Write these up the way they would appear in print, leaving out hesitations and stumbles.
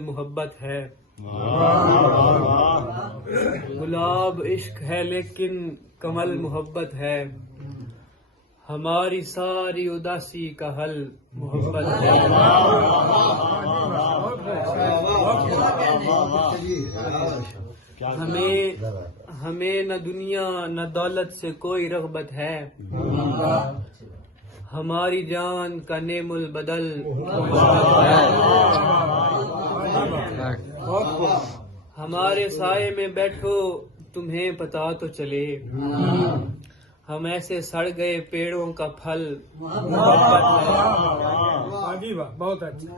محبت ہے گلاب عشق ہے لیکن کمل محبت ہے، ہماری ساری اداسی کا حل محبت ہے۔ ہمیں نہ دنیا نہ دولت سے کوئی رغبت ہے، ہماری جان کا نعم البدل محبت ہے۔ ہمارے سائے میں بیٹھو تمہیں پتا تو چلے، ہم ایسے سڑ گئے پیڑوں کا پھل محبت ہے۔ بہت اچھا۔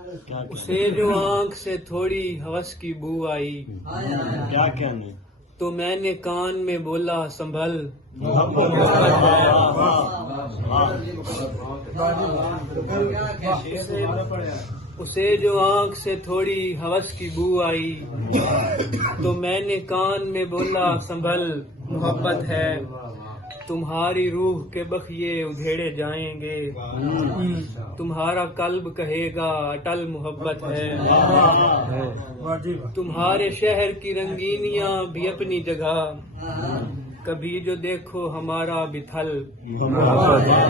اسے جو آنکھ سے تھوڑی ہوس کی بو آئی، کیا کہنے تو میں نے کان میں بولا سنبھل اسے جو آنکھ سے تھوڑی ہوس کی بو آئی تو میں نے کان میں بولا سنبھل محبت ہے۔ تمہاری روح کے بخیے ادھیڑے جائیں گے، تمہارا قلب کہے گا اٹل محبت ہے۔ تمہارے شہر کی رنگینیاں بھی اپنی جگہ، کبھی جو دیکھو ہمارا بھی تھل محبت ہے۔